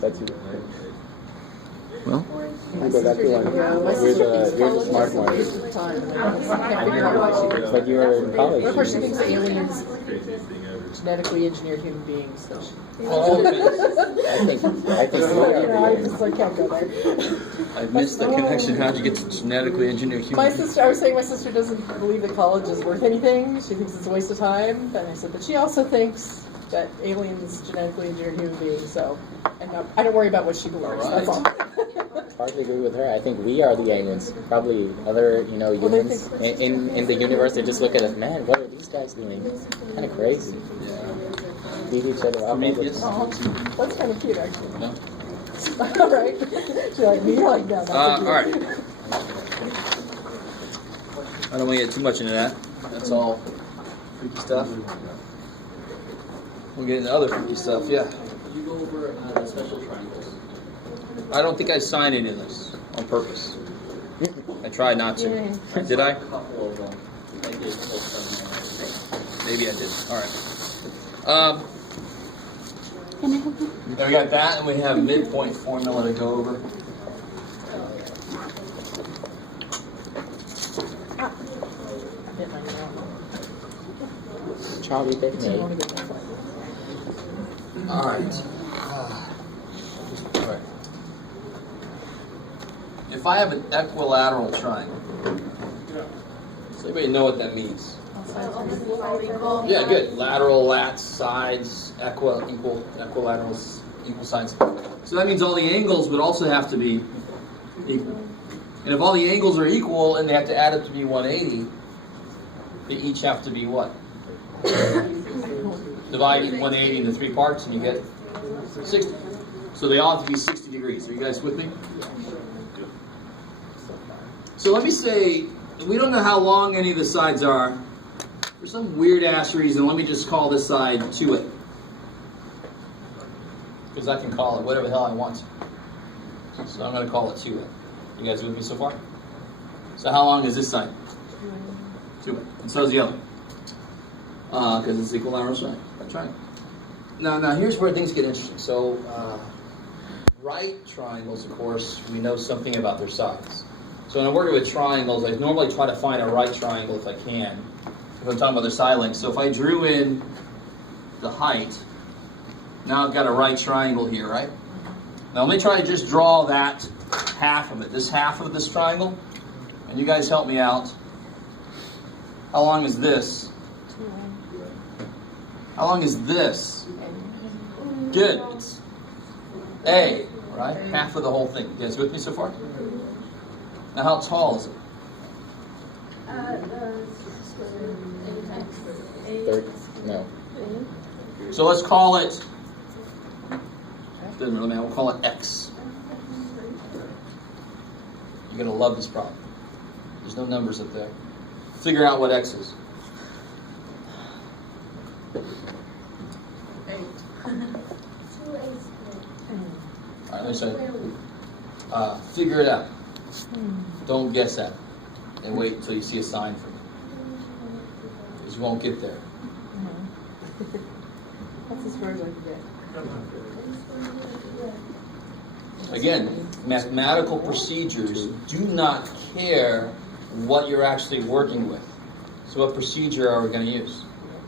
That's it. Well, You go back to one. You're the smart one. It's like you were in college. Of course, she thinks aliens genetically engineered human beings, so. all of it. I think we are I the just can't go there. I missed the connection. How'd you get to genetically engineer My humans? sister, I was saying my sister doesn't believe that college is worth anything. She thinks it's a waste of time. And I said, but she also thinks that aliens genetically engineered human beings, so. And I don't worry about what she believes, that's all. Hardly agree with her. I think we are the aliens. Probably other, humans in the universe. They just look at us, man. What are these guys doing? It's kind of crazy. Beat each other up. Prometheus? That's kind of cute, actually. No. All right. She's like, me? You're like, no, that's All right. I don't want to get too much into that. That's all freaky stuff. We'll get into other freaky stuff, yeah. You go over the special triangles. I don't think I signed any of this on purpose. I tried not to. Did I? A couple of them. I did both. Maybe I did. All right. And we got that, and we have midpoint formula to go over. Charlie bit me. All right. All right. If I have an equilateral triangle, does anybody know what that means? Yeah, good. Lateral, lats, sides, equilaterals, equal sides. So that means all the angles would also have to be equal. And if all the angles are equal and they have to add up to be 180, they each have to be what? Divide 180 into 3 parts and you get 60. So they all have to be 60 degrees. Are you guys with me? So let me say, we don't know how long any of the sides are. For some weird ass reason, let me just call this side 2A. Because I can call it whatever the hell I want. So I'm going to call it 2A. You guys with me so far? So how long is this side? 2A. And so is the other. Because it's equilateral triangle. Now here's where things get interesting. So right triangles, of course, we know something about their sides. So when I'm working with triangles, I normally try to find a right triangle if I can. If I'm talking about their side lengths. So if I drew in the height, now I've got a right triangle here, right? Now let me try to just draw that half of it, this half of this triangle. And you guys help me out. How long is this? How long is this? Good. It's A, right? Half of the whole thing. You guys with me so far? Now how tall is it? 30. No. So let's call it, doesn't really matter, we'll call it X. You're going to love this problem. There's no numbers up there. Figure out what X is. 8. All right, let me say, figure it out. Don't guess at it. And wait until you see a sign from it. Because you won't get there. That's as far as I can get. Again, mathematical procedures do not care what you're actually working with. So what procedure are we going to use?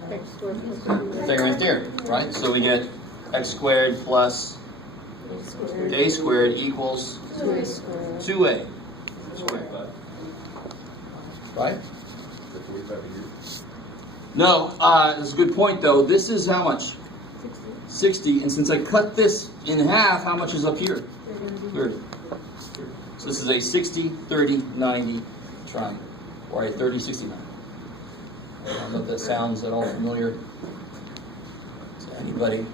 Pythagorean theorem, right? So we get x squared plus a squared equals 2a squared. Right? No, that's a good point though. This is how much? 60. And since I cut this in half, how much is up here? 30. So this is a 60, 30, 90 triangle. Or a 30, 60, 90. I don't know if that sounds at all familiar to anybody.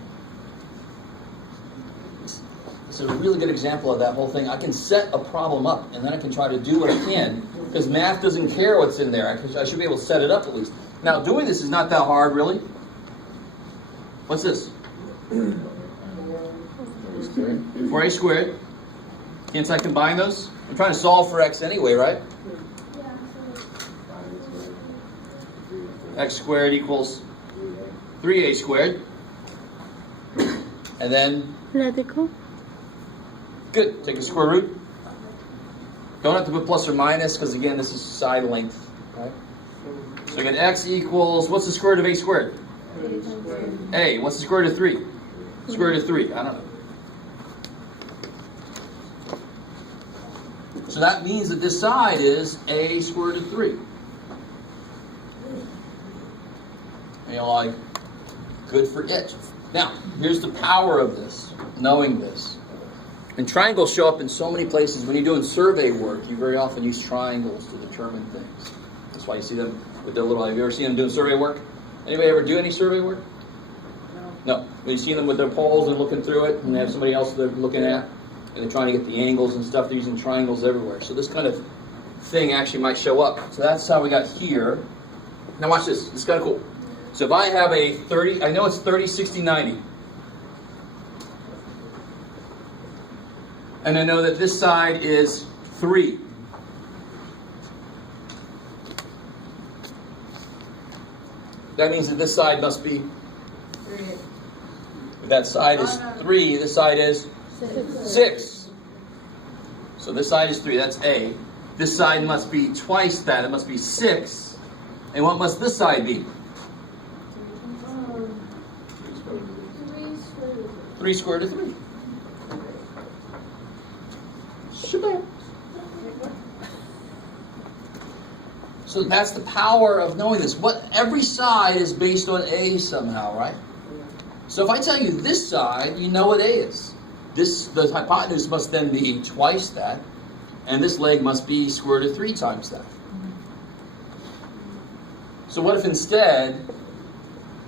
This is a really good example of that whole thing. I can set a problem up, and then I can try to do what I can, because math doesn't care what's in there. I should be able to set it up at least. Now, doing this is not that hard, really. What's this? 4a squared. Can't I combine those? I'm trying to solve for x anyway, right? X squared equals 3a squared. And then, Radical. good, take a square root. Don't have to put plus or minus, because again, this is side length. Right? So I get x equals, what's the square root of a squared? A. What's the square root of 3? Square root of 3, I don't know. So that means that this side is a square root of 3. And you're like, good for it. Now, here's the power of this, knowing this. And triangles show up in so many places. When you're doing survey work, you very often use triangles to determine things. That's why you see them with their little, have you ever seen them doing survey work? Anybody ever do any survey work? No. When you see them with their poles and looking through it, and they have somebody else they're looking at, and they're trying to get the angles and stuff, they're using triangles everywhere. So this kind of thing actually might show up. So that's how we got here. Now watch this. This is kind of cool. So if I have a 30, I know it's 30, 60, 90. And I know that this side is 3. That means that this side must be, if that side is 3, this side is 6. So this side is 3, that's A. This side must be twice that, it must be 6. And what must this side be? 3 square root of 3. Shabam. So that's the power of knowing this. Every side is based on A somehow, right? So if I tell you this side, you know what A is. The hypotenuse must then be twice that, and this leg must be square root of 3 times that. So what if instead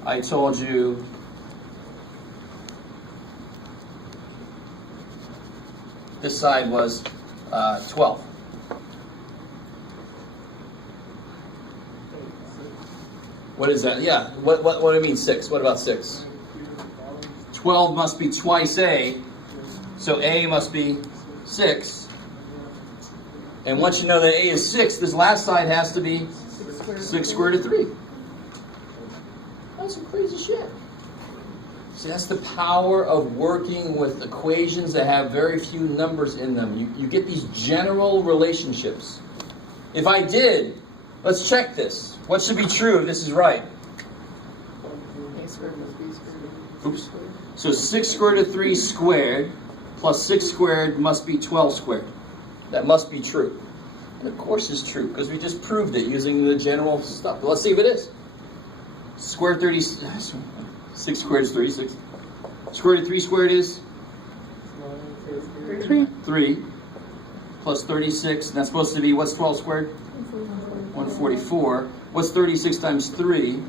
I told you this side was 12? What is that? Yeah. What do you mean 6? What about 6? 12 must be twice A, so A must be 6. And once you know that A is 6, this last side has to be 6 square root of 3. That's some crazy shit. See, that's the power of working with equations that have very few numbers in them. You get these general relationships. If I did, let's check this. What should be true if this is right? A squared plus B squared. Oops. So 6 square root of 3 squared plus 6 squared must be 12 squared. That must be true. And of course it's true, because we just proved it using the general stuff. But let's see if it is. Square 30, 6 squared is 36. Square root of 3 squared is? 3. Plus 36, and that's supposed to be, what's 12 squared? 144. What's 36 times 3?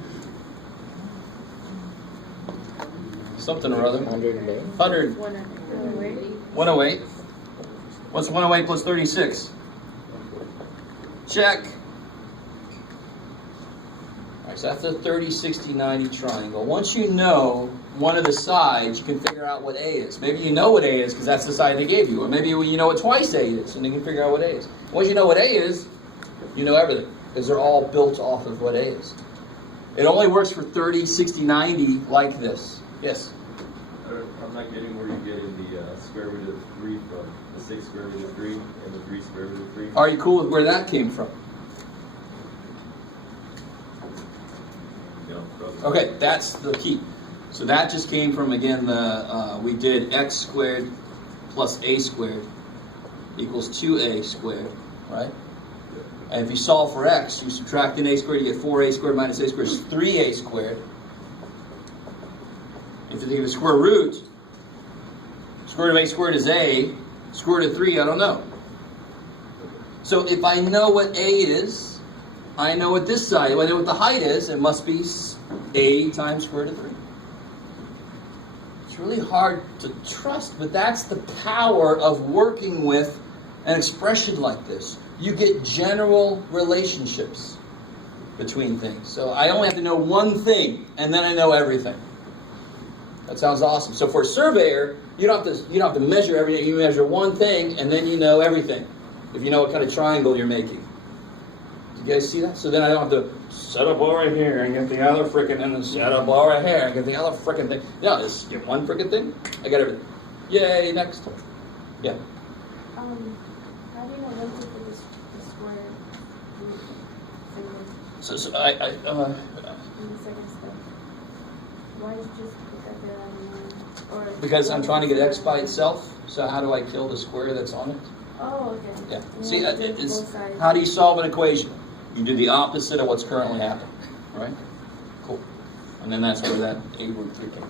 Something or other. 108. 100. 108. What's 108 plus 36? Check. Alright, so that's a 30, 60, 90 triangle. Once you know one of the sides, you can figure out what A is. Maybe you know what A is because that's the side they gave you. Or maybe you know what twice A is, and you can figure out what A is. Once you know what A is, you know everything. Because they're all built off of what A is. It only works for 30, 60, 90 like this. Yes? I'm not getting where you're getting the square root of 3 from. The 6 square root of 3 and the 3 square root of 3. Are you cool with where that came from? No, probably. Okay, that's the key. So that just came from, again, we did x squared plus a squared equals 2a squared, right? And if you solve for x, you subtract an a squared, you get 4a squared minus a squared is 3a squared. If you think of the square root, square root of a squared is a, square root of 3, I don't know. So if I know what a is, I know what this side, if I know what the height is, it must be a times square root of 3. It's really hard to trust, but that's the power of working with an expression like this. You get general relationships between things. So I only have to know one thing, and then I know everything. That sounds awesome. So for a surveyor, you don't have to measure everything. You measure one thing, and then you know everything. If you know what kind of triangle you're making. You guys see that? So then I don't have to set up over here and get the other frickin' and then set up over here and get the other frickin' thing. No, just get one frickin' thing. I got everything. Yay, next. Yeah. How do you know when to put the square root symbol So in the second step? Why is just put that there on the line? because I'm trying to get x by itself. So how do I kill the square that's on it? Oh, okay. Yeah. And See, then it's, both sides. how do you solve an equation? You do the opposite of what's currently happening. Right? Cool. And then that's where that a root 3 came.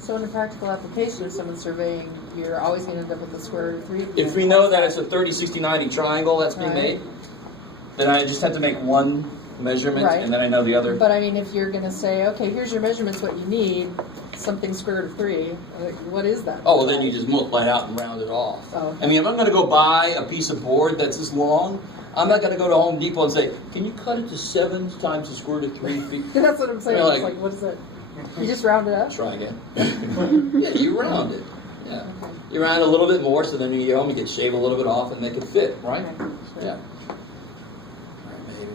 So in a practical application, if someone's surveying, you're always going to end up with the square root of 3. If we know that it's a 30, 60, 90 triangle that's being Right. made, then I just have to make one measurement, Right. and then I know the other. But I mean, if you're going to say, okay, here's your measurements, what you need, something square root of 3, like, what is that? Oh, well, then you just multiply it out and round it off. Oh. I mean, if I'm going to go buy a piece of board that's this long, I'm not going to go to Home Depot and say, can you cut it to 7 times the square root of 3 feet? That's what I'm saying. You're It's like- like, what is it? You just round it up? Try again. Yeah, you round it. Yeah. Okay. You round it a little bit more, so then you get home, you can shave a little bit off and make it fit, right? Okay, sure. Yeah. Maybe.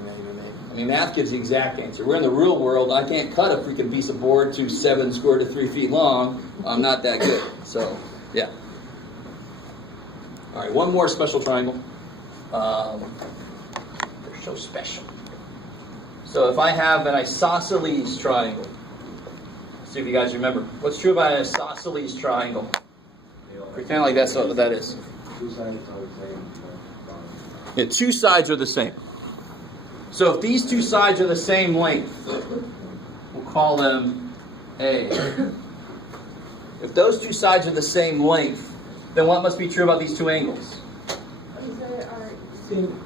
I mean, math gives the exact answer. We're in the real world. I can't cut a freaking piece of board to 7 square to 3 feet long. I'm not that good. So, yeah. All right, one more special triangle. They're so special. So if I have an isosceles triangle, see if you guys remember. What's true about an isosceles triangle? Pretend like that's what that is. Two sides are the same. Yeah, two sides are the same. So if these two sides are the same length, we'll call them A. If those two sides are the same length, then what must be true about these two angles?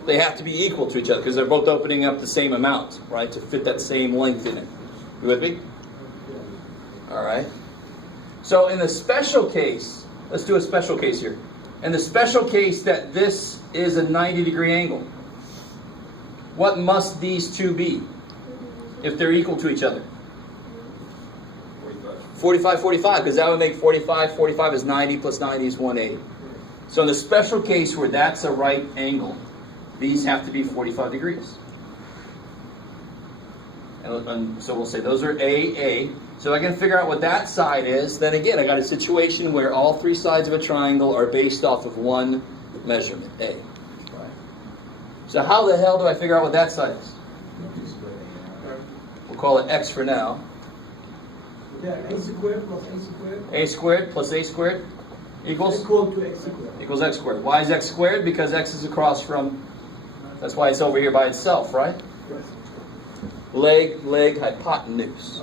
They have to be equal to each other because they're both opening up the same amount, right, to fit that same length in it. You with me? All right. So in the special case, let's do a special case here. In the special case that this is a 90-degree angle, what must these two be if they're equal to each other? 45, 45, because that would make 45, 45 is 90 plus 90 is 180. So in the special case where that's a right angle, these have to be 45 degrees. And so we'll say those are A. So I can figure out what that side is. Then again, I got a situation where all three sides of a triangle are based off of one measurement, A. Right. So how the hell do I figure out what that side is? We'll call it X for now. Yeah, x squared plus a squared A squared plus A squared equals? equal to x squared. Equals X squared. Why is X squared? Because X is across from, that's why it's over here by itself, right? Yes. Leg, hypotenuse.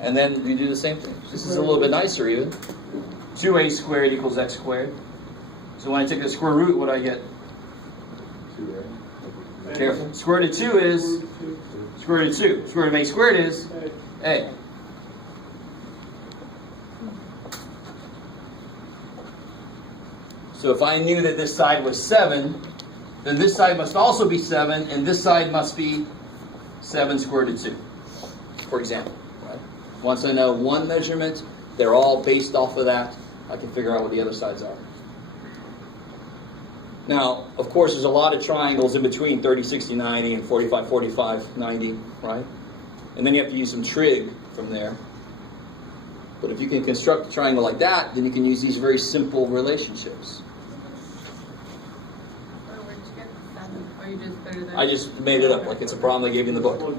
And then you do the same thing. This is a little bit nicer even. 2A squared equals X squared. So when I take the square root, what do I get? 2, right? Careful. Square root of 2 is square root of 2. Square root of A squared is A. So if I knew that this side was 7, then this side must also be 7, and this side must be 7 square root of 2, for example. Right? Once I know one measurement, they're all based off of that, I can figure out what the other sides are. Now, of course, there's a lot of triangles in between 30, 60, 90, and 45, 45, 90, right? And then you have to use some trig from there. But if you can construct a triangle like that, then you can use these very simple relationships. Where'd you get the 7? Or you just threw that? I just made it up like it's a problem they gave you in the book.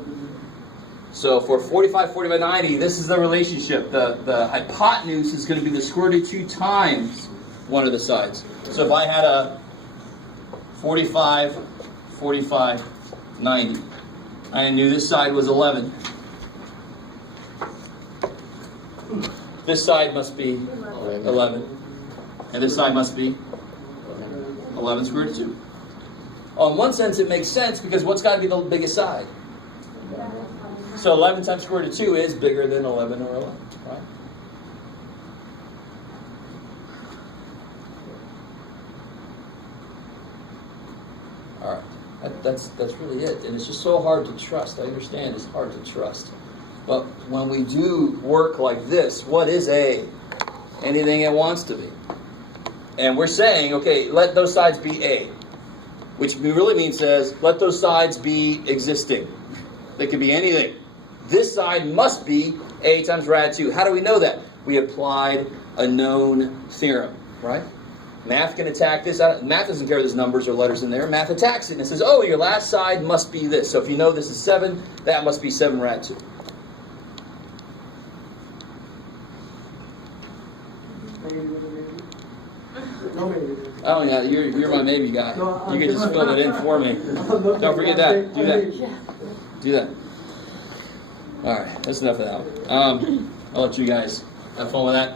So for 45, 45, 90, this is the relationship. The hypotenuse is going to be the square root of 2 times one of the sides. So if I had a 45, 45, 90, I knew this side was 11. This side must be 11. And this side must be 11 square root of 2. On one sense, it makes sense because what's got to be the biggest side? So 11 times square root of 2 is bigger than 11 or 11, right? All right, that's really it. And it's just so hard to trust. I understand it's hard to trust. But when we do work like this, what is A? Anything it wants to be. And we're saying, okay, let those sides be A. Which really means says, let those sides be existing. They could be anything. This side must be A times rad 2. How do we know that? We applied a known theorem, right? Math can attack this. Math doesn't care if there's numbers or letters in there. Math attacks it and it says, oh, your last side must be this. So if you know this is 7, that must be 7 rad 2. No, maybe. Oh yeah, you're my maybe guy. You can just fill it in for me. Don't forget that. Do that. Do that. All right, that's enough of that. I'll let you guys have fun with that.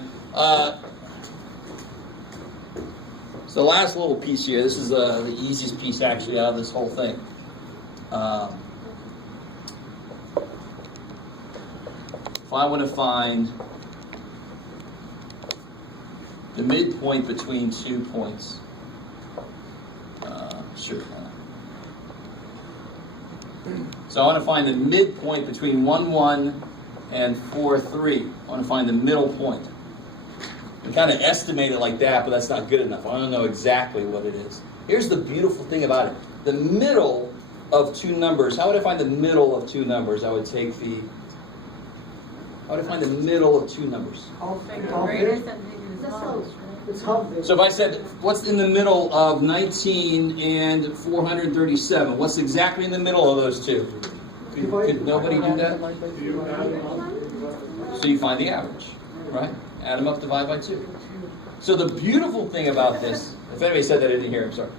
So the last little piece here. This is the easiest piece actually out of this whole thing. If I want to find the midpoint between 2 points. Sure. So I want to find the midpoint between 1, 1 and 4, 3. I want to find the middle point. We kind of estimate it like that, but that's not good enough. I want to know exactly what it is. Here's the beautiful thing about it. The middle of two numbers. How would I find the middle of two numbers? I would take the... How would I find the middle of two numbers? It's half this. So if I said, what's in the middle of 19 and 437? What's exactly in the middle of those two? Could nobody do that? So you find the average, right? Add them up, divide by 2. So the beautiful thing about this, if anybody said that I didn't hear, I'm sorry.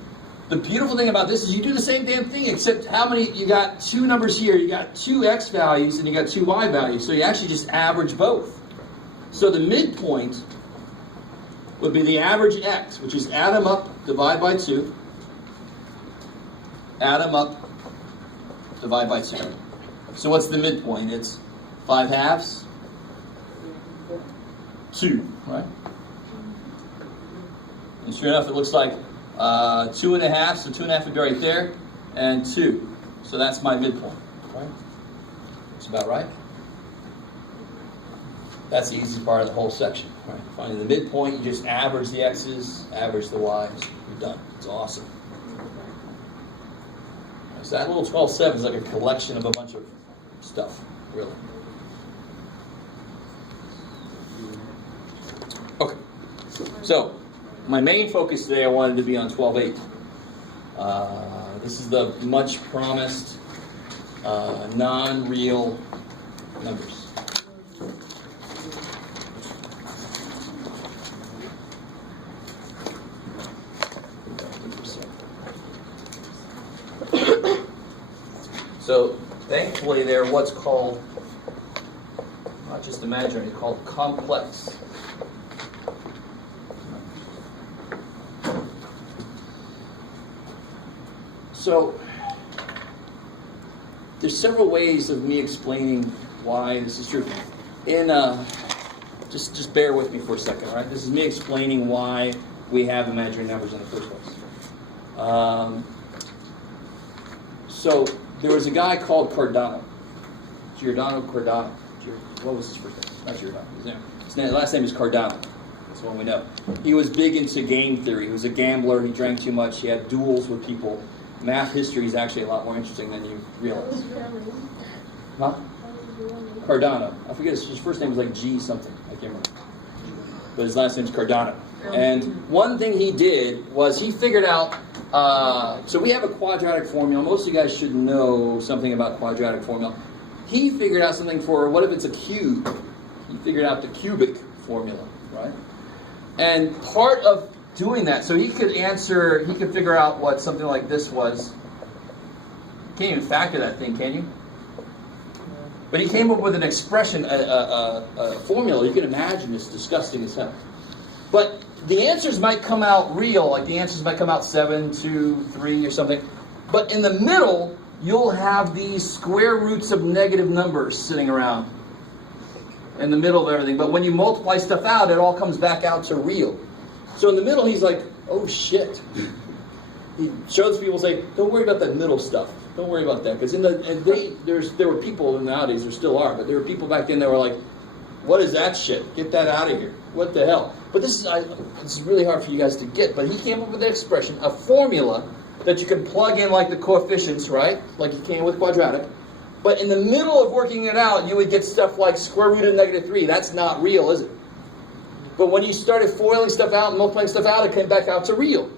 The beautiful thing about this is you do the same damn thing, except how many, you got two numbers here, you got two x values and you got two y values. So you actually just average both. So the midpoint would be the average x, which is add them up, divide by 2. Add them up, divide by 2. So what's the midpoint? It's 5 halves, 2, right? And sure enough, it looks like 2 and a half, so 2 and a half would be right there, and 2. So that's my midpoint, right? That's about right. That's the easy part of the whole section, right? Finding the midpoint, you just average the x's, average the y's, you're done. It's awesome. So that little 12-7 is like a collection of a bunch of stuff, really. Okay, so my main focus today, I wanted to be on 12-8. This is the much promised non-real numbers. So thankfully they're what's called, not just imaginary, called complex. So there's several ways of me explaining why this is true. Just bear with me for a second, all right? This is me explaining why we have imaginary numbers in the first place. So there was a guy called Cardano. Giordano Cardano. What was his first name? Not Giordano. His last name is Cardano. That's one we know. He was big into game theory. He was a gambler. He drank too much. He had duels with people. Math history is actually a lot more interesting than you realize. Huh? Cardano. I forget his first name was like G something. I can't remember. But his last name is Cardano. And one thing he did was he figured out, so we have a quadratic formula. Most of you guys should know something about quadratic formula. He figured out something for, what if it's a cube? He figured out the cubic formula, right? And part of doing that, so he could figure out what something like this was. You can't even factor that thing, can you? But he came up with an expression, a formula. You can imagine it's disgusting as hell. But the answers might come out real, like the answers might come out 7, 2, 3 or something. But in the middle, you'll have these square roots of negative numbers sitting around in the middle of everything. But when you multiply stuff out, it all comes back out to real. So in the middle, he's like, oh shit. He shows people, say, don't worry about that middle stuff. Don't worry about that. Because there were people, and nowadays there still are, but there were people back then that were like, what is that shit? Get that out of here. What the hell? But this is really hard for you guys to get. But he came up with an expression, a formula that you can plug in like the coefficients, right? Like you can with quadratic. But in the middle of working it out, you would get stuff like square root of -3. That's not real, is it? But when you started foiling stuff out and multiplying stuff out, it came back out to real.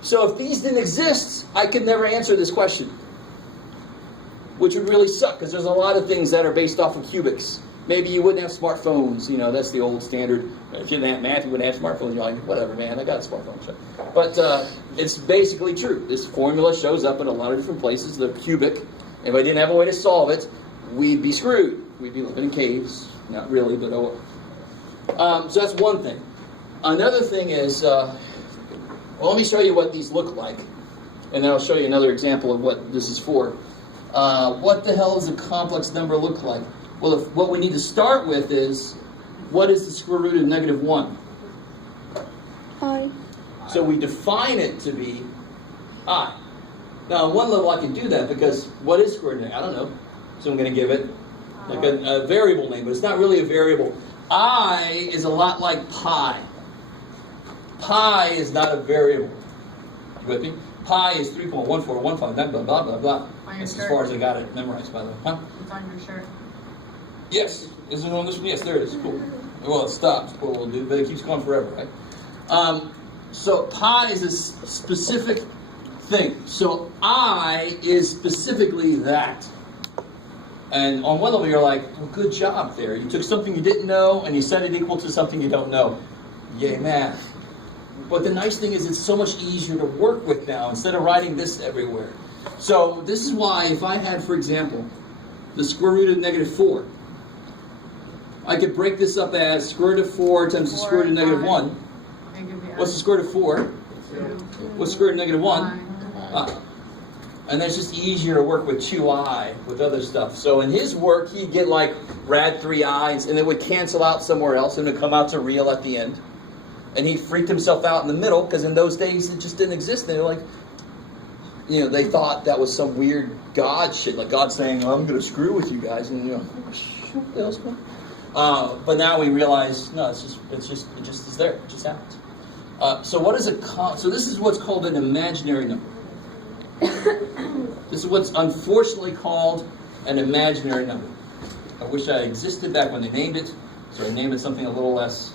So if these didn't exist, I could never answer this question. Which would really suck, because there's a lot of things that are based off of cubics. Maybe you wouldn't have smartphones, that's the old standard. If you didn't have math, you wouldn't have smartphones. You're like, whatever, man, I got a smartphone. But it's basically true. This formula shows up in a lot of different places, the cubic. If I didn't have a way to solve it, we'd be screwed. We'd be living in caves. Not really, but oh well. So that's one thing. Another thing is, let me show you what these look like. And then I'll show you another example of what this is for. What the hell does a complex number look like? Well, what we need to start with is, what is the square root of -1? I. So we define it to be I. Now, on one level I can do that, because what is square root? I don't know. So I'm going to give it like a variable name, but it's not really a variable. I is a lot like pi. Pi is not a variable. You with me? Pi is 3.1415, blah, blah, blah, blah, blah. That's as far as I got it memorized, by the way. Huh? It's on your shirt. Yes. Is it on this one? Yes, there it is. Cool. Well, it stops, but we'll do, but it keeps going forever, right? So pi is a specific thing. So I is specifically that. And on one level, you're like, well, good job there. You took something you didn't know, and you set it equal to something you don't know. Yay, math. But the nice thing is it's so much easier to work with now, instead of writing this everywhere. So this is why if I had, for example, the square root of -4, I could break this up as square root of 4 times the square root of -1. What's the square root of 4? What's the square root of -1? And it's just easier to work with 2i with other stuff. So in his work, he'd get like rad 3i's, and it would cancel out somewhere else, and it would come out to real at the end. And he freaked himself out in the middle, because in those days it just didn't exist. They were like, they thought that was some weird God shit, like God saying, "I'm going to screw with you guys," and what the hell's going on? But now we realize, no, it just is there. It just happens. So what is so this is what's called an imaginary number. This is what's unfortunately called an imaginary number. I wish I existed back when they named it, so I named it something a little less,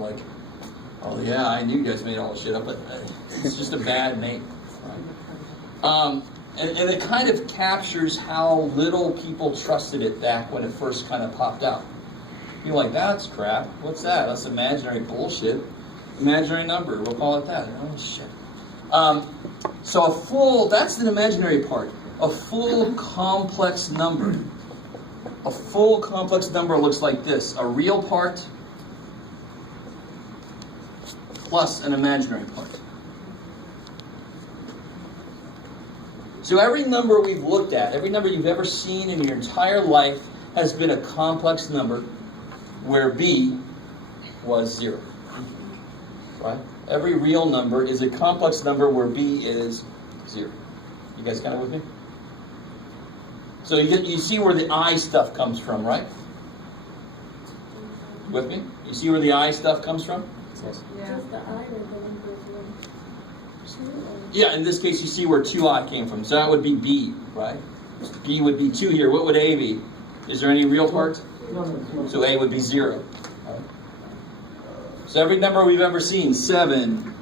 like, oh yeah, I knew you guys made all this shit up, but it's just a bad name. Right? And it kind of captures how little people trusted it back when it first kind of popped out. You're like, that's crap. What's that? That's imaginary bullshit. Imaginary number. We'll call it that. Oh, shit. So that's the imaginary part. A full complex number. A full complex number looks like this. A real part plus an imaginary part. So every number we've looked at, every number you've ever seen in your entire life has been a complex number where b was 0. Right? Every real number is a complex number where b is 0. You guys kind of with me? So you see where the I stuff comes from, right? With me? You see where the I stuff comes from? Just the I or the number of 1, 2? Yeah, in this case you see where 2i came from. So that would be b, right? B would be 2 here. What would a be? Is there any real part? So a would be 0. So every number we've ever seen, 7,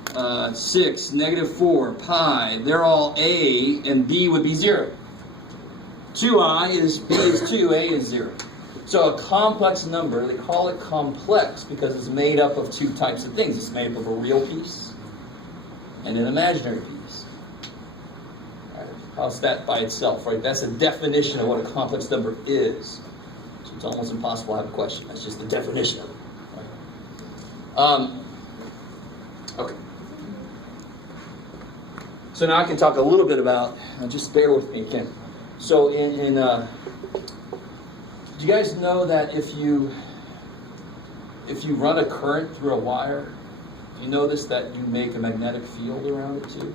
6, -4, pi, they're all a, and b would be 0. 2i is b is 2, a is 0. So a complex number, they call it complex because it's made up of two types of things. It's made up of a real piece and an imaginary piece. Right. How's that by itself, right? That's a definition of what a complex number is. So it's almost impossible to have a question. That's just the definition of it. Right? Okay. So now I can talk a little bit about, just bear with me again. So do you guys know that if you run a current through a wire, you notice that you make a magnetic field around it too?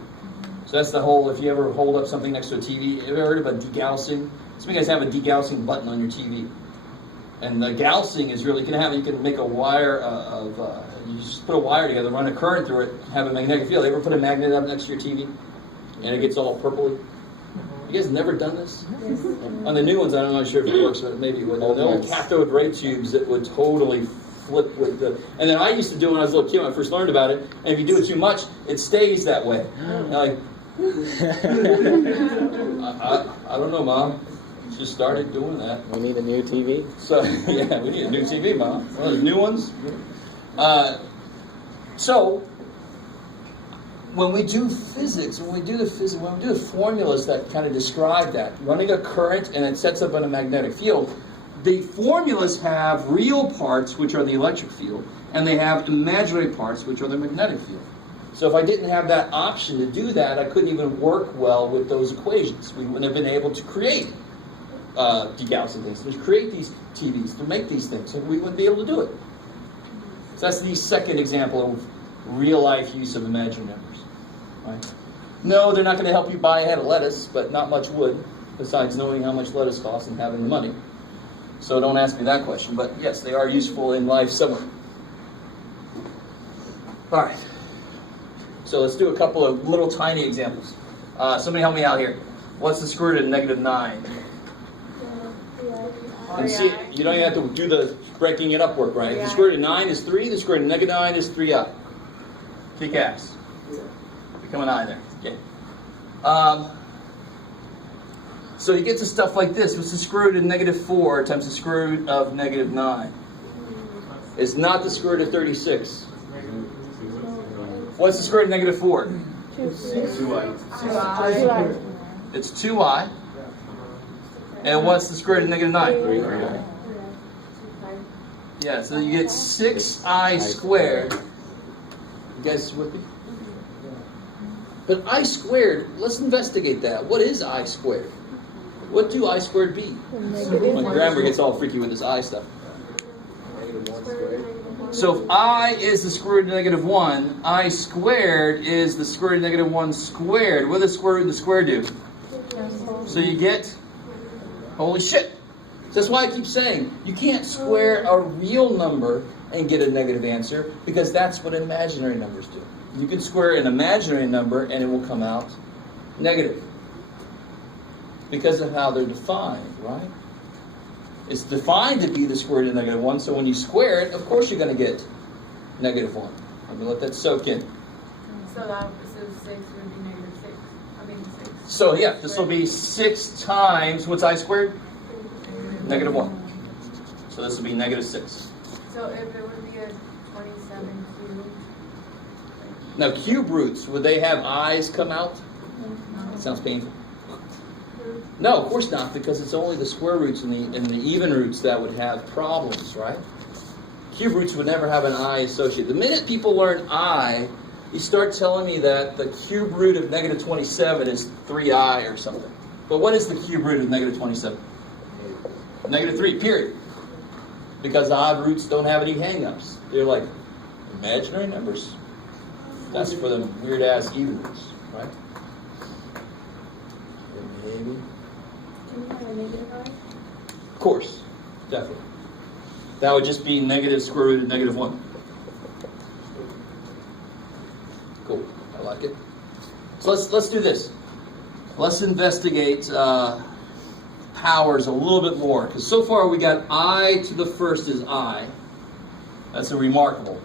So that's the whole, if you ever hold up something next to a TV, have you ever heard of a degaussing? Some of you guys have a degaussing button on your TV. And the Gaussing is really, you can make a wire you just put a wire together, run a current through it, have a magnetic field. You ever put a magnet up next to your TV and it gets all purpley? You guys never done this? Yes. On the new ones, I'm not sure if it works, but maybe with the old cathode ray tubes, it would totally flip with the. And then I used to do it when I was a little kid when I first learned about it. And if you do it too much, it stays that way. And like, I don't know, Mom. Just started doing that. We need a new TV. So yeah, we need a new TV, Mom. One of those new ones. So when we do physics, when we do the formulas that kind of describe that, running a current and it sets up in a magnetic field, the formulas have real parts, which are the electric field, and they have imaginary parts, which are the magnetic field. So if I didn't have that option to do that, I couldn't even work well with those equations. We wouldn't have been able to create de-Gaussian things, to create these TVs, to make these things, and we wouldn't be able to do it. So that's the second example of real-life use of imaginary numbers. Right? No, they're not going to help you buy a head of lettuce, but not much would, besides knowing how much lettuce costs and having the money. So don't ask me that question, but yes, they are useful in life somewhere. All right. So let's do a couple of little tiny examples. Somebody help me out here. What's the square root of -9? And see, you don't even have to do the breaking it up work, right? The square root of 9 is 3, the square root of -9 is 3i. Kick ass. Become an I there. Okay. So you get to stuff like this. What's the square root of -4 times the square root of -9? It's not the square root of 36. What's the square root of -4? 2i. It's 2i. And what's the square root of -9? 3i. Yeah, so you get 6i squared. You guys with me? But I squared, let's investigate that. What is I squared? What do I squared be? My grammar gets all freaky with this I stuff. So if I is the square root of -1, I squared is the square root of -1 squared. What does the square root and the square do? So you get, holy shit. So that's why I keep saying, you can't square a real number and get a negative answer, because that's what imaginary numbers do. You can square an imaginary number and it will come out negative. Because of how they're defined, right? It's defined to be the square root of -1, so when you square it, of course you're going to get -1. Let me let that soak in. So 6 would be -6. I mean 6. So yeah, this will be 6 times, what's I squared? -1. So this will be -6. So if it would be a 27 cube. Now cube roots, would they have i's come out? That sounds painful. No, of course not, because it's only the square roots and the even roots that would have problems, right? Cube roots would never have an I associated. The minute people learn I, you start telling me that the cube root of -27 is 3i or something. But what is the cube root of -27? -3, period. Because odd roots don't have any hang-ups. They're like imaginary numbers. That's for the weird-ass even roots, right? Maybe. Can you have a negative I? Of course, definitely. That would just be negative square root of -1. Cool, I like it. So let's do this. Let's investigate powers a little bit more, because so far we got I to the first is I. That's a remarkable,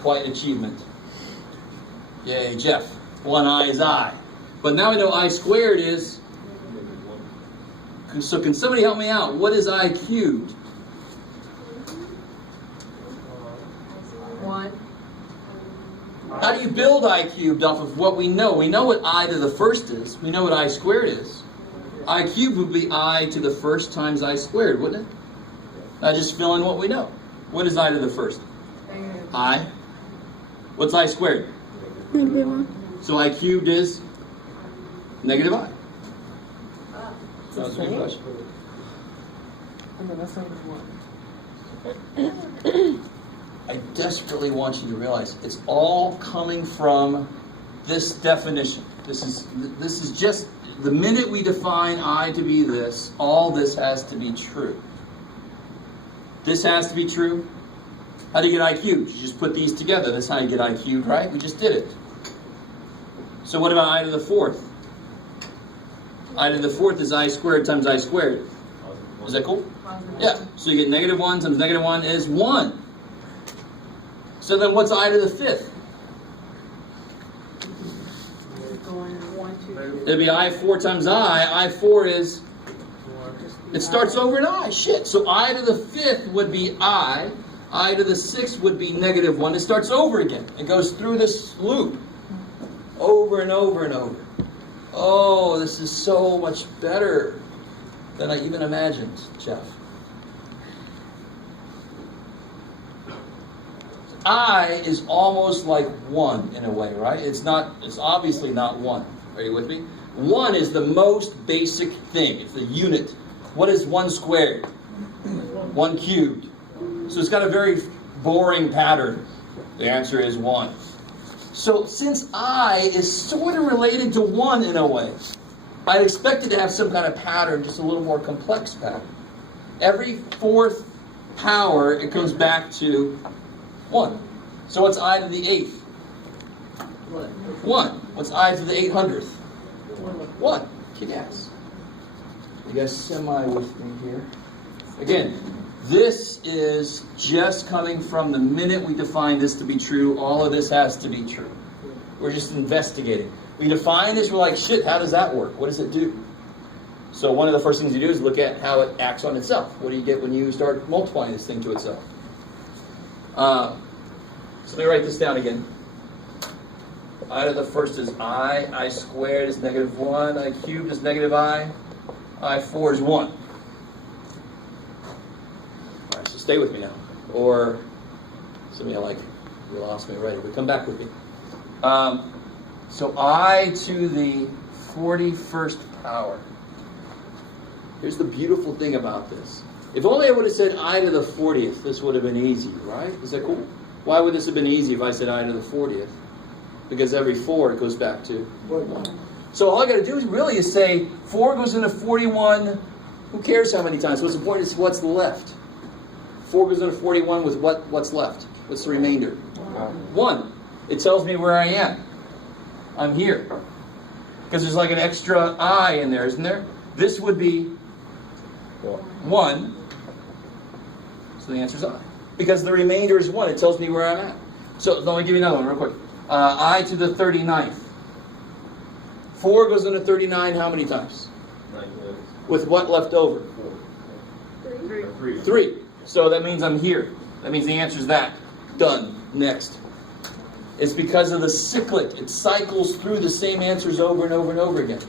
quite an achievement. Yay, Jeff. 1i is I. But now we know I squared is. So can somebody help me out? What is I cubed? 1. How do you build I cubed off of what we know? We know what I to the first is. We know what I squared is. I cubed would be I to the first times I squared, wouldn't it? Now just fill in what we know. What is I to the first? I. What's I squared? -1. So I cubed is -I. That was a good Same. question. And then the same as 1. I desperately want you to realize it's all coming from this definition. This is just the minute we define I to be this, all this has to be true. This has to be true. How do you get I cubed? You just put these together. That's how you get I cubed, right? We just did it. So what about I to the fourth? I to the fourth is I squared times I squared. Is that cool? Yeah. So you get negative 1 times negative 1 is 1. So then what's I to the fifth? It'd be I4 times I4 is, it starts over in I. Shit. So I to the fifth would be I to the sixth would be negative 1. It starts over again. It goes through this loop. Over and over and over. Oh, this is so much better than I even imagined, Jeff. I is almost like 1 in a way, right? It's obviously not 1. Are you with me? 1 is the most basic thing. It's the unit. What is 1 squared? 1 cubed. So it's got a very boring pattern. The answer is 1. So since I is sort of related to 1 in a way, I'd expect it to have some kind of pattern, just a little more complex pattern. Every fourth power, it comes back to 1. So what's I to the 8th? 1. What's I to the 800th? 1. Kick ass. You guys semi with me here? Again, this is just coming from the minute we define this to be true, all of this has to be true. We're just investigating. We define this, we're like, shit, how does that work? What does it do? So one of the first things you do is look at how it acts on itself. What do you get when you start multiplying this thing to itself? So let me write this down again. I to the first is I squared is negative 1, I cubed is negative I4 is 1. Alright, so stay with me now. Or, some of you are like, you lost me already, but come back with me. So I to the 41st power. Here's the beautiful thing about this. If only I would have said I to the 40th, this would have been easy, right? Is that cool? Why would this have been easy if I said I to the 40th? Because every 4 it goes back to 1. So all I got to do is say 4 goes into 41. Who cares how many times? What's important is what's left. 4 goes into 41 with what's left? What's the remainder? 1. It tells me where I am. I'm here. Because there's like an extra I in there, isn't there? This would be 1. So the answer is I. Because the remainder is 1. It tells me where I'm at. So let me give you another one real quick. I to the 39th. 4 goes into 39 how many times? 9 times. With what left over? 3. 3. So that means I'm here. That means the answer is that. Done. Next. It's because of the cyclic. It cycles through the same answers over and over and over again.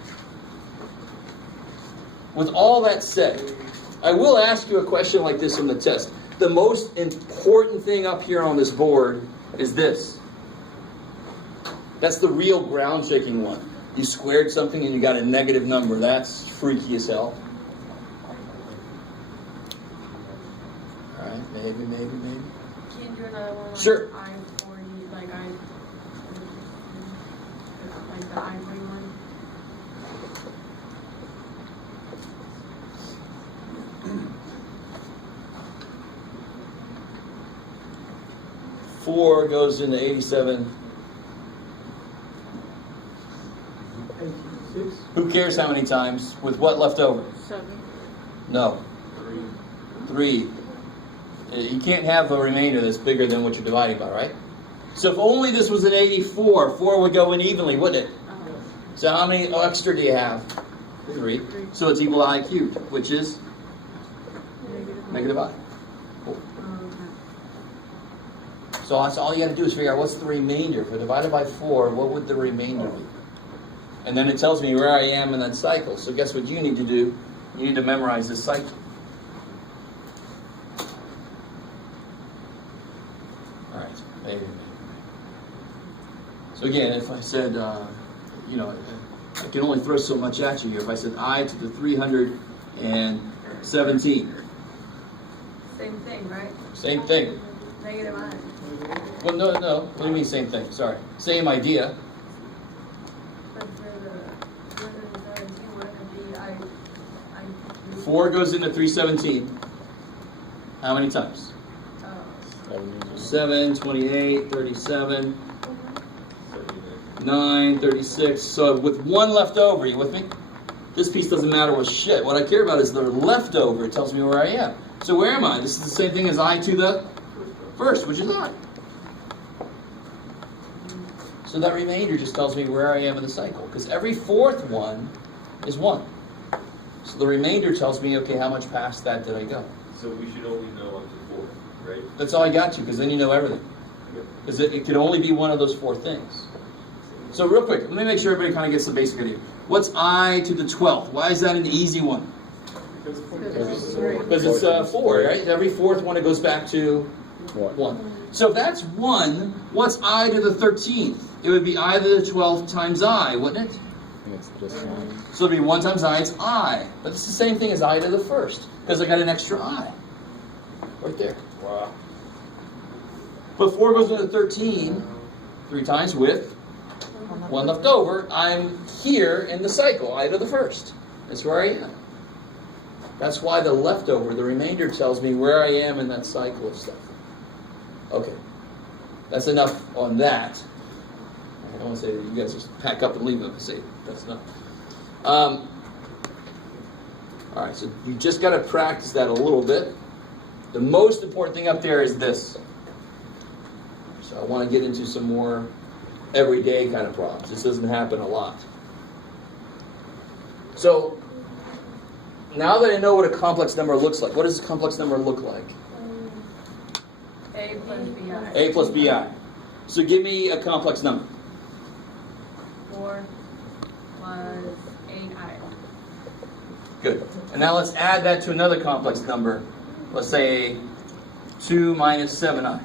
With all that said, I will ask you a question like this on the test. The most important thing up here on this board is this. That's the real ground shaking one. You squared something and you got a negative number. That's freaky as hell. Alright, maybe. Can you do another one? Like Sure. I-40, like the I-41? Four goes into 87. 86. Who cares how many times? With what left over? 7. No. 3. You can't have a remainder that's bigger than what you're dividing by, right? So if only this was an 84, 4 would go in evenly, wouldn't it? So how many extra do you have? 3. So it's equal to I cubed, which is negative I. Cool. So that's all you got to do is figure out what's the remainder. If I divided by 4, what would the remainder be? And then it tells me where I am in that cycle. So guess what you need to do? You need to memorize this cycle. All right, maybe. So again, if I said, I can only throw so much at you here. If I said I to the 317. Same thing, right? Same thing. Negative I. Well, no. What do you mean same thing? Sorry. Same idea. But for the 317, what could be I 4 goes into 317. How many times? 79. 7, 28, 37, 9, 36. So with one left over, you with me? This piece doesn't matter with shit. What I care about is the leftover. It tells me where I am. So where am I? This is the same thing as I to the first, which is I. So that remainder just tells me where I am in the cycle. Because every fourth one is 1. So the remainder tells me, okay, how much past that did I go? So we should only know up to 4, right? That's all I got to, because then you know everything. Because it can only be one of those 4 things. So real quick, let me make sure everybody kind of gets the basic idea. What's I to the 12th? Why is that an easy one? Because it's 4, right? Every fourth one, it goes back to 1. So if that's 1, what's I to the 13th? It would be I to the 12th times I, wouldn't it? It's just 1. So it'd be 1 times I, it's I. But it's the same thing as I to the first, because I got an extra I. Right there. Wow. But 4 goes to the 13, 3 times with 1 left over. I'm here in the cycle, I to the first. That's where I am. That's why the leftover, the remainder, tells me where I am in that cycle of stuff. Okay. That's enough on that. I don't want to say that you guys just pack up and leave them and say that's enough. All right, so you just got to practice that a little bit. The most important thing up there is this. So I want to get into some more everyday kind of problems. This doesn't happen a lot. So now that I know what a complex number looks like, what does a complex number look like? A plus BI. A plus BI. So give me a complex number. 4 plus 8i. Good. And now let's add that to another complex number. Let's say 2 minus 7i.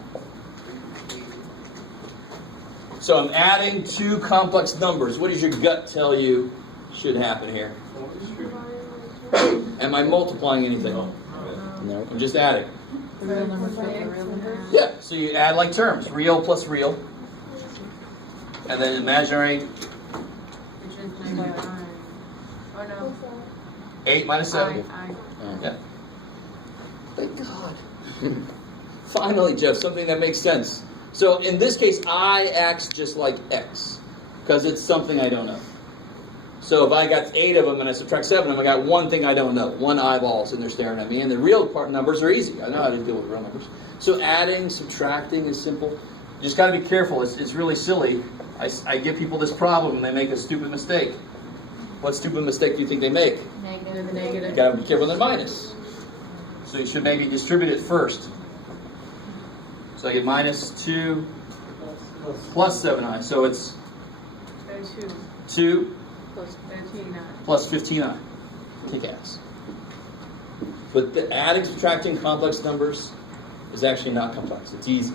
So I'm adding 2 complex numbers. What does your gut tell you should happen here? Am I multiplying anything? No. I'm just adding. The real numbers with the real numbers. Yeah, so you add like terms. Real plus real. And then imaginary, Which is minus 9. Oh no. 8 minus 7. I. Yeah. Thank God. Finally, Jeff, something that makes sense. So in this case, I acts just like X, because it's something I don't know. So if I got 8 of them and I subtract 7 of them, I got one thing I don't know. 1 eyeball sitting there staring at me. And the real part numbers are easy. I know how to deal with real numbers. So adding, subtracting is simple. You just got to be careful. It's really silly. I give people this problem and they make a stupid mistake. What stupid mistake do you think they make? Negative. You Negative. got to be careful with the minus. So you should maybe distribute it first. So I get minus 2 plus 7i. So it's 32 2 plus 13i. plus 15i. Kick ass. But the adding, subtracting complex numbers is actually not complex. It's easy.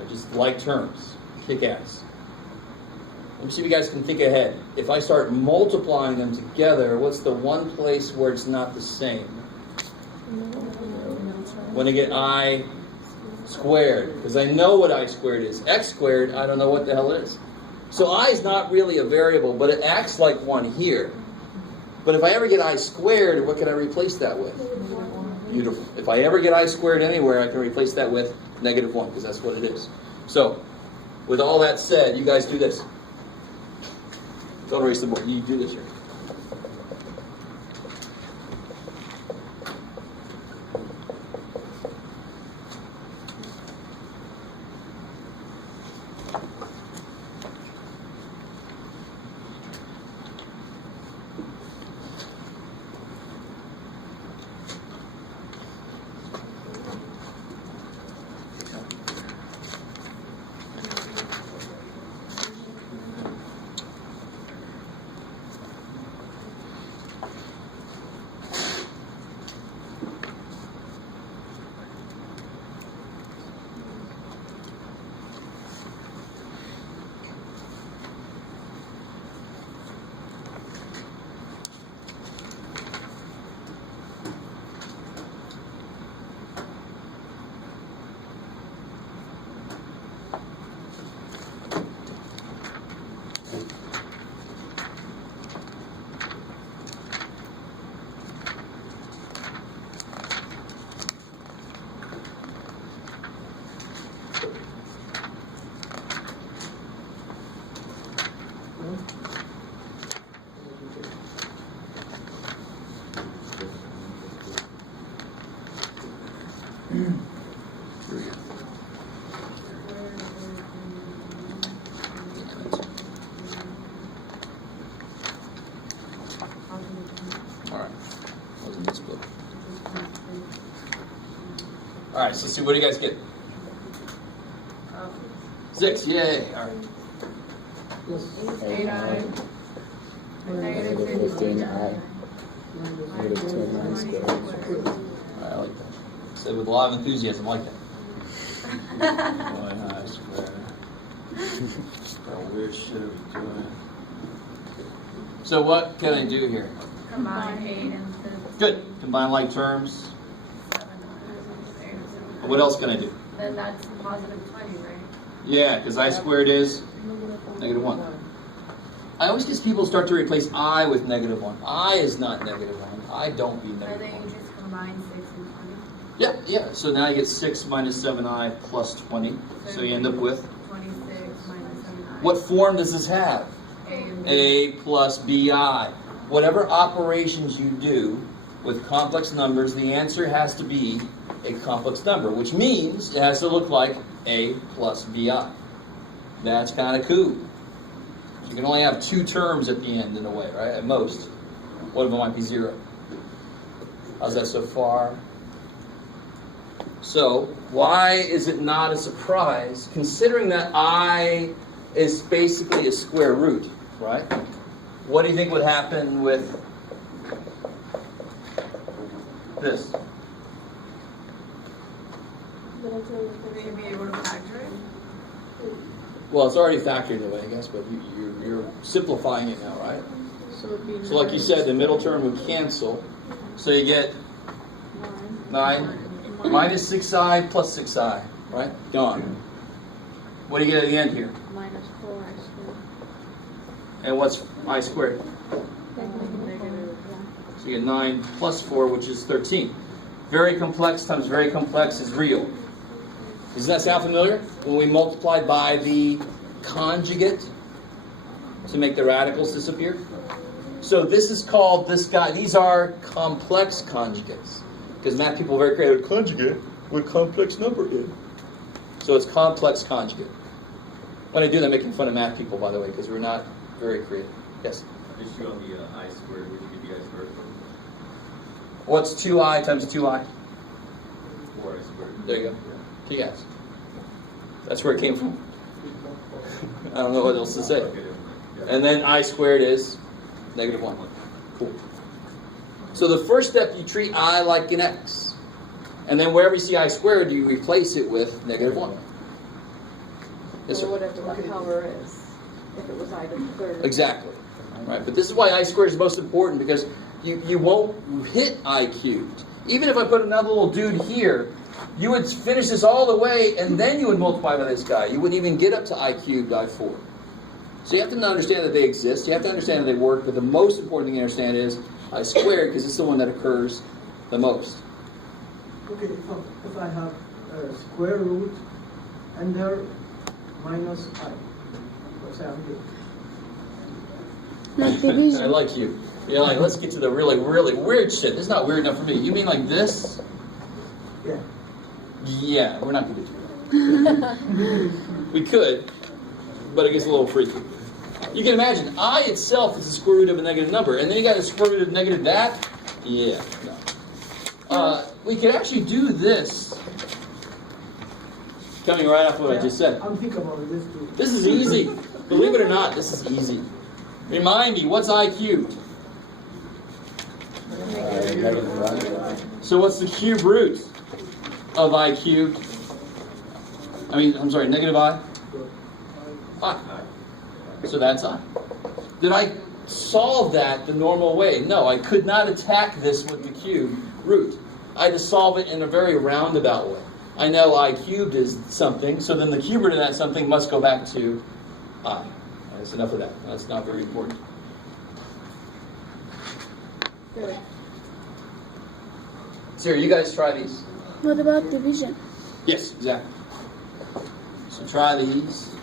I just like terms. Kick ass. Let me see if you guys can think ahead. If I start multiplying them together, what's the one place where it's not the same? When I get I squared. Because I know what I squared is. X squared, I don't know what the hell it is. So I is not really a variable, but it acts like one here. But if I ever get I squared, what can I replace that with? Beautiful. If I ever get I squared anywhere, I can replace that with -1, because that's what it is. So, with all that said, you guys do this. Don't erase the board. You do this here. All right. All right, so let's see, what do you guys get? 6, yay. All right. 8i. Negative 15i. Negative 2i squared. All right, I like that. Said with a lot of enthusiasm, I like that. 1i squared. What weird shit are we doing? So what can I do here? Combine 8 and 15. Good. Combine like terms. What else can I do? Then that's positive 20, right? Yeah, because I squared is negative 1. I always get people start to replace I with negative 1. I is not negative 1. I don't be And negative then 1. you just combine 6 and 20. Yeah. So now you get 6 minus 7i plus 20. So you end up with, 26 minus 7i. what form does this have? A and B. A plus bi. Whatever operations you do with complex numbers, the answer has to be a complex number, which means it has to look like a plus bi. That's kind of cool. You can only have 2 terms at the end in a way, right? At most. One of them might be 0. How's that so far? So, why is it not a surprise, considering that I is basically a square root, right? What do you think would happen with this? Would you be able to factor it? Well, it's already factored away, I guess, but you're simplifying it now, right? So it'd be So like you said, the middle term would cancel. So you get 9 minus 6i plus 6i, right? Gone. What do you get at the end here? Minus 4i squared. And what's I squared? Negative 1. So you get 9 plus 4, which is 13. Very complex times very complex is real. Does that sound familiar? When we multiplied by the conjugate to make the radicals disappear? So this is called, these are complex conjugates. Because math people are very creative. Conjugate with complex number in. So it's complex conjugate. When I do that, I'm making fun of math people, by the way, because we're not very creative. Yes? Issue on the I squared, where did you get the I squared from? What's 2i times 2i? 4i squared. There you go. Yes. That's where it came from. I don't know what else to say. And then I squared is negative 1. Cool. So the first step, you treat I like an x. And then wherever you see I squared, you replace it with negative 1. Yes, Or sir? whatever the power is, if it was I to the third. Exactly. Right. But this is why I squared is most important, because you won't hit I cubed. Even if I put another little dude here, you would finish this all the way, and then you would multiply by this guy. You wouldn't even get up to I cubed, I4. So you have to understand that they exist. You have to understand that they work. But the most important thing you understand is I squared, because it's the one that occurs the most. Okay, if I have a square root under minus I, what's happening? Like I division. like you. You're like, let's get to the really, really weird shit. This is not weird enough for me. You mean like this? Yeah. Yeah, we're not going to do that. We could, but it gets a little freaky. You can imagine, I itself is the square root of a negative number, and then you got a square root of negative that? Yeah, no. We could actually do this, coming right off what I just said. I'm thinking about this too. This is easy. Believe it or not, this is easy. Remind me, what's I cubed? Negative 1. So what's the cube root of I cubed? Negative I? I. So that's I. Did I solve that the normal way? No, I could not attack this with the cube root. I had to solve it in a very roundabout way. I know I cubed is something, so then the cube root of that something must go back to I. That's enough of that. That's not very important. Good. So here, you guys try these. What about division? Yes, exactly. So try these.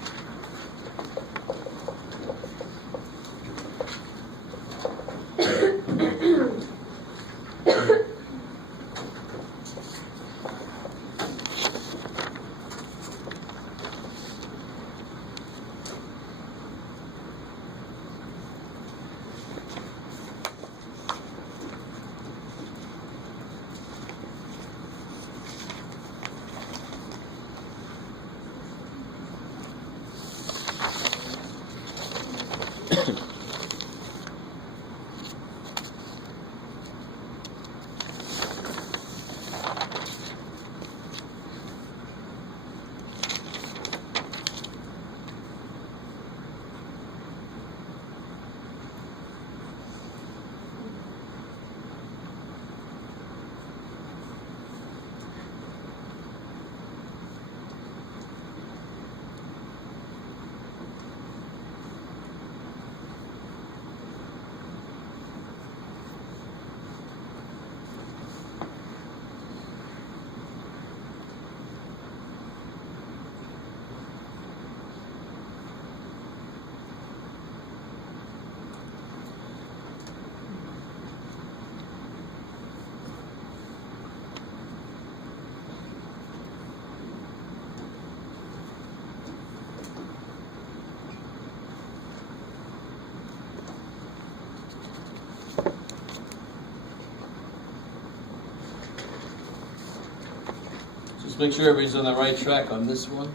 Let's make sure everybody's on the right track on this one.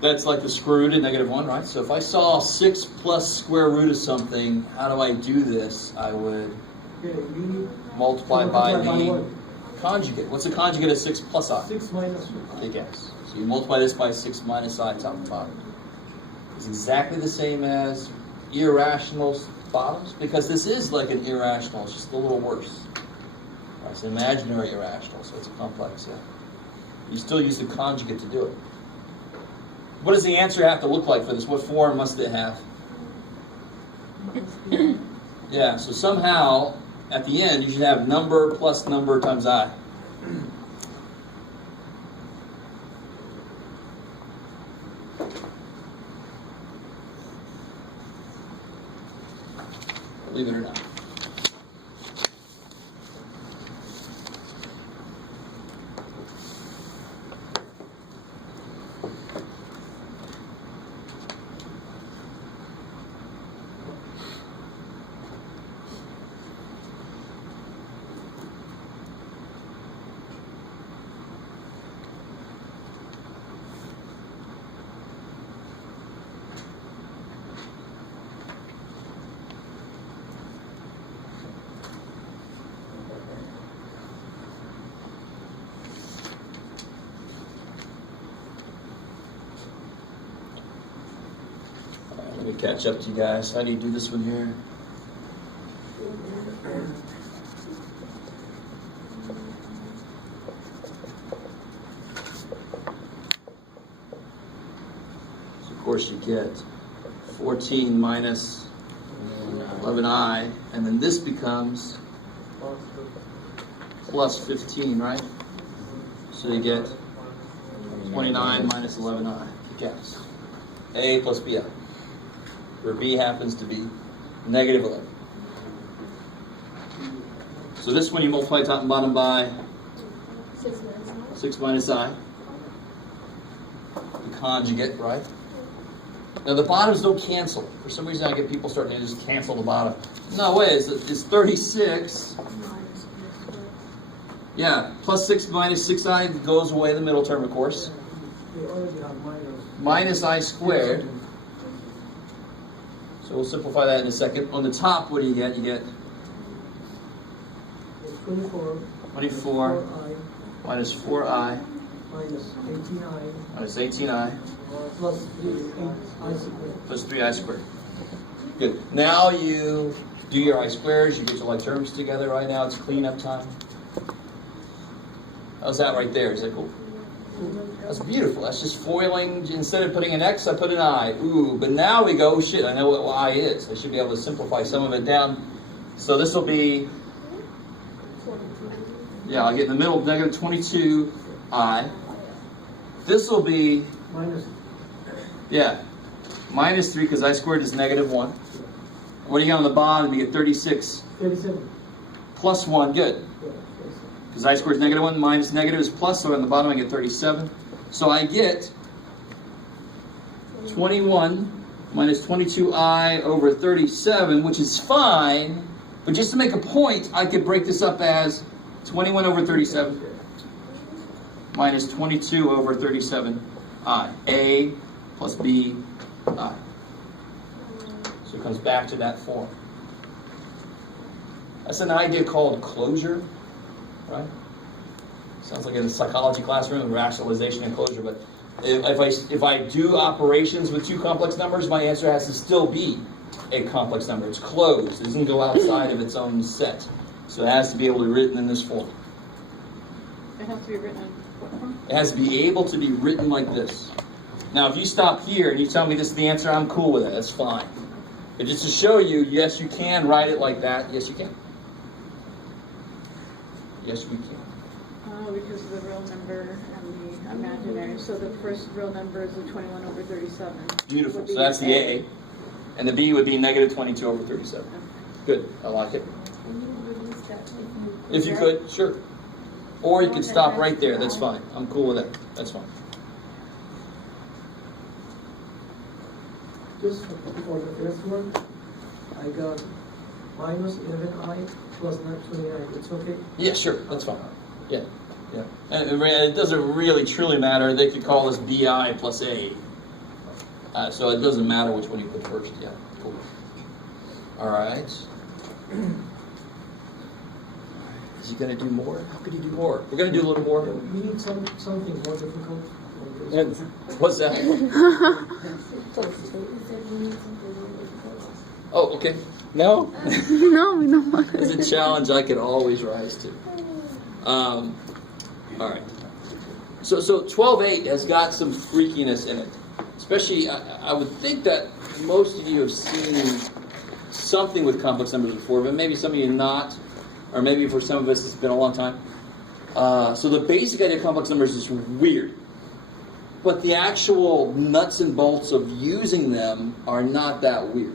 That's like the square root of -1, right? So if I saw 6 plus square root of something, how do I do this? I would multiply by the conjugate. What's the conjugate of 6 plus I? 6 minus 1. Take x. So you multiply this by 6 minus I top and bottom. It's exactly the same as irrational bottoms, because this is like an irrational, it's just a little worse. Right, it's an imaginary irrational, so it's a complex. Yeah. You still use the conjugate to do it. What does the answer have to look like for this? What form must it have? Yeah, so somehow, at the end, you should have number plus number times I. Believe it or not. Let me catch up to you guys. How do you do this one here? So of course you get 14 minus 11i, and then this becomes plus 15, right? So you get 29 minus 11i. Guess. A plus bi. Where b happens to be -11. So this one you multiply top and bottom by 6 minus I. The conjugate, right? Now the bottoms don't cancel. For some reason I get people starting to just cancel the bottom. No way, it's 36. Yeah, plus 6 minus 6i goes away the middle term, of course. They already have Minus I squared. So we'll simplify that in a second. On the top, what do you get? You get 24. 24 4i minus 4i minus 18i minus 18i plus 8i squared. plus 3i squared. Good. Now you do your I squares. You get your like terms together. Right now it's cleanup time. How's that right there? Is that cool? That's beautiful. That's just foiling. Instead of putting an X, I put an I. Ooh, but now we go, shit, I know what I is. I should be able to simplify some of it down. So this will be, yeah, I'll get in the middle, -22i. This will be, Minus yeah, minus 3 because I squared is -1. What do you got on the bottom? You get 36 37. plus 1, good. Yeah, 37. Because I squared is -1 minus negative is plus, so on the bottom I get 37. So I get 21 minus 22i over 37, which is fine, but just to make a point, I could break this up as 21 over 37 minus 22 over 37i. A plus b I. So it comes back to that form. That's an idea called closure. Right? Sounds like in a psychology classroom, rationalization and closure, but if I do operations with two complex numbers, my answer has to still be a complex number. It's closed. It doesn't go outside of its own set. So it has to be able to be written in this form. It has to be written in what form? It has to be able to be written like this. Now, if you stop here and you tell me this is the answer, I'm cool with it. That's fine. But just to show you, yes, you can write it like that. Yes, you can. Yes, we can. Oh, because of the real number and the imaginary. So the first real number is the 21 over 37. Beautiful. Would be So that's the A. And the B would be -22 over 37. Good. I like it. Can you release that If you could, sure. Or you could stop right there. That's fine. I'm cool with that. That's fine. Just for the first one, I got minus 11i plus 29. It's okay? Yeah, sure. That's fine. Yeah. Yeah, and it doesn't really truly matter. They could call this BI plus A. So it doesn't matter which one you put first. Yeah, cool. All right. Is he going to do more? How could he do more? We're going to do a little more. We need something more difficult. What's that? He said we need something more difficult. Oh, okay. No? No, we don't want It's a challenge I could always rise to. All right. So 12.8 has got some freakiness in it. Especially, I would think that most of you have seen something with complex numbers before, but maybe some of you not, or maybe for some of us it's been a long time. So the basic idea of complex numbers is weird. But the actual nuts and bolts of using them are not that weird.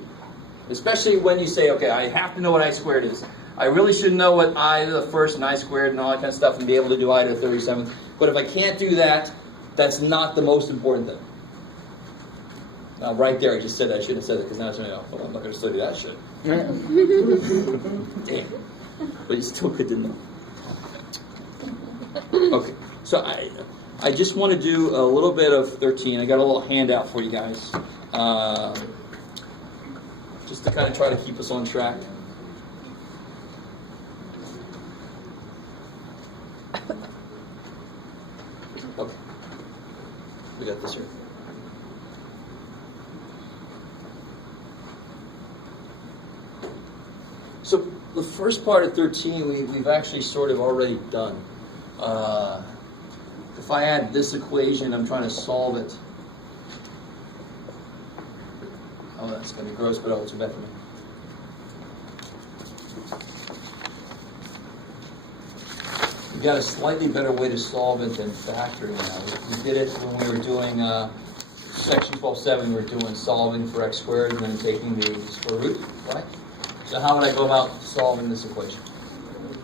Especially when you say, okay, I have to know what I squared is. I really should know what I to the first and I squared and all that kind of stuff and be able to do I to the 37th. But if I can't do that, that's not the most important thing. Now, right there, I just said that. I shouldn't have said it because now it's well, I'm not going to study that shit. Damn. But it's still good to know. Okay, so I just want to do a little bit of 13. I got a little handout for you guys. Just to kind of try to keep us on track. Okay. We got this here. So the first part of 13 we've actually sort of already done. If I add this equation, I'm trying to solve it. Oh, that's going to be gross, but oh, it's too bad for me. We've got a slightly better way to solve it than factoring now. We did it when we were doing section 12.7. We were doing solving for x squared and then taking the square root, right? So how would I go about solving this equation?